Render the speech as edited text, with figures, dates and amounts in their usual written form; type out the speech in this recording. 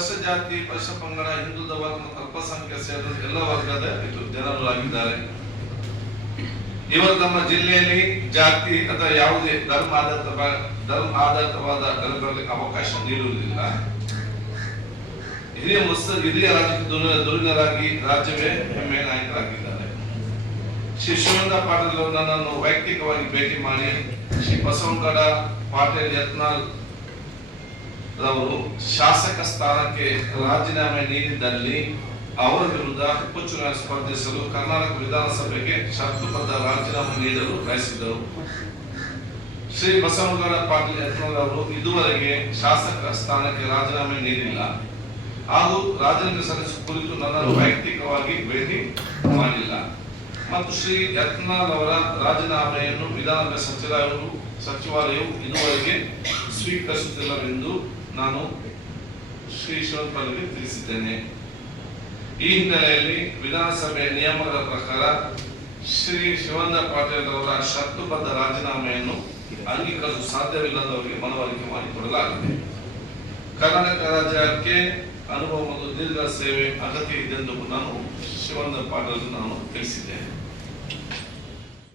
ಪರಿಶಿಷ್ಟ ಜಾತಿ, ಪರಿಶಿಷ್ಟ ಪಂಗಡ, ಹಿಂದುಳಿದ ವರ್ಗ ಮತ್ತು ಅಲ್ಪಸಂಖ್ಯಾತ ಸೇರಿದಂತೆ ಎಲ್ಲ ವರ್ಗದ ಜನರು ಆಗಿದ್ದಾರೆ. ಇವರು ತಮ್ಮ ಜಿಲ್ಲೆಯಲ್ಲಿ ಜಾತಿ ಅಥವಾ ಯಾವುದೇ ಧರ್ಮ ಆಧಾರಿತವಾದ ಬರಲಿಕ್ಕೆ ಅವಕಾಶ ನೀಡುವುದಿಲ್ಲ. ಹಿರಿಯ ರಾಜಕೀಯ ಧುರೀಣರಾಗಿ ರಾಜ್ಯವೇ ಹೆಮ್ಮೆಯ ನಾಯಕರಾಗಿದ್ದಾರೆ. ಶ್ರೀ ಶಿವಾನಂದ ಪಾಟೀಲ್ ನನ್ನನ್ನು ವೈಯಕ್ತಿಕವಾಗಿ ಭೇಟಿ ಮಾಡಿ ಶ್ರೀ ಬಸವನಗೌಡ ಪಾಟೀಲ್ ಯತ್ನಾಳ್ ರವರು ಶಾಸಕ ಸ್ಥಾನಕ್ಕೆ ರಾಜೀನಾಮೆ ನೀಡಿದ್ದಲ್ಲಿ ಅವರ ವಿರುದ್ಧ ಉಪಚುನಾವಣೆ ಸ್ಪರ್ಧಿಸಲು ಕರ್ನಾಟಕ ವಿಧಾನಸಭೆಗೆ ಷರತ್ತುಬದ್ಧ ರಾಜೀನಾಮೆ ನೀಡಲು ಬಯಸಿದರು. ಶ್ರೀ ಬಸವನಗೌಡ ಪಾಟೀಲ್ ಯತ್ನಾಳ್ ಅವರು ಇದುವರೆಗೆ ಶಾಸಕ ಸ್ಥಾನಕ್ಕೆ ರಾಜೀನಾಮೆ ನೀಡಿಲ್ಲ ಹಾಗೂ ರಾಜೀನಾಮೆ ಸಲ್ಲಿಸುವ ಕುರಿತು ನನ್ನನ್ನು ವೈಯಕ್ತಿಕವಾಗಿ ಭೇಟಿ ಮಾಡಿಲ್ಲ ಮತ್ತು ಶ್ರೀ ಯತ್ನಾಳ್ ಅವರ ರಾಜೀನಾಮೆಯನ್ನು ಸಚಿವಾಲಯವು ಇದುವರೆಗೆ ಸ್ವೀಕರಿಸುತ್ತಿಲ್ಲವೆಂದು ನಾನು ಶ್ರೀ ಶಿವನಪ್ಪನಿಗೆ ತಿಳಿಸಿದ್ದೇನೆ. ಈ ಹಿನ್ನೆಲೆಯಲ್ಲಿ ವಿಧಾನಸಭೆಯ ನಿಯಮಗಳ ಪ್ರಕಾರ ಶ್ರೀ ಶಿವಾನಂದ ಪಾಟೀಲ್ ಅವರ ಷರತ್ತುಬದ್ಧ ರಾಜೀನಾಮೆಯನ್ನು ಅಂಗೀಕರಿಸಲು ಸಾಧ್ಯವಿಲ್ಲದವರಿಗೆ ಮನವರಿಕೆ ಮಾಡಿಕೊಡಲಾಗಿದೆ. ಕರ್ನಾಟಕ ರಾಜ್ಯಕ್ಕೆ ಅನುಭವ ಮತ್ತು ದೀರ್ಘ ಸೇವೆ ಅಗತ್ಯ ಇದೆ ಎಂದು ನಾನು ಶಿವಾನಂದ ಪಾಟೀಲ್ ತಿಳಿಸಿದ್ದೇನೆ.